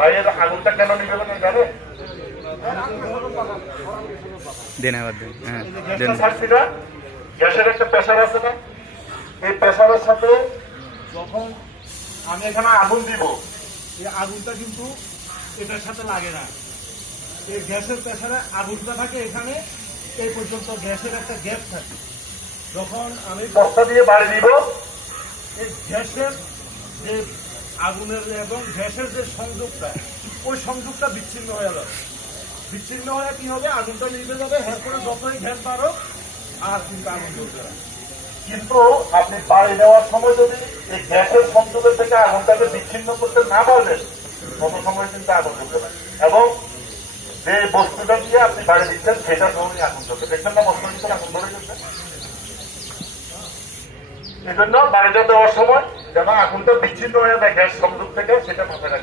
ভাই এর আগুনটা কেন নিবে না জানে? দেন আবার দেন। হ্যাঁ দেন। গ্যাসটা ছাড়ছি না, গ্যাসের একটা প্রেসার আছে না, এই প্রেসারের সাথে যখন আমি এখানে আগুন দিব, এই আগুনটা কিন্তু এটার সাথে লাগে না। এই গ্যাসের প্রেসারে আগুনটা থাকে এখানে, এই পর্যন্ত গ্যাসের একটা গ্যাস থাকে। যখন আমি বস্তা দিয়ে বাড়ি দিব, এই গ্যাসের যে আগুনের এবং গ্যাসের যে সংযোগটা, ওই সংযোগটা বিচ্ছিন্ন হয়ে যাবে। বিচ্ছিন্ন হয়ে কি হবে, আগুনটা নিভে যাবে। এরপরে যতই গ্যাস বাড়ো আর কিন্তু আগুন জ্বলবে না। কিন্তু আপনি বাড়ি দেওয়ার সময় যদি এই গ্যাসের সংযোগের থেকে আগুনটাকে বিচ্ছিন্ন করতে না পারবেন, তত সময় কিন্তু আগুন জ্বলবে না। এবং যে বস্তুটা দিয়ে আপনি বাড়ি দিচ্ছেন সেটা সঙ্গে আগুন জ্বলবে। দেখছেন না বস্তুর ভিতরে আগুন ধরে গেছে। এই জন্য বাড়িটা দেওয়ার সময় যেন আগুনটা বিচ্ছিন্ন হয়ে যায় গ্যাস সংযোগ থেকে, সেটা মাথায় রাখবেন।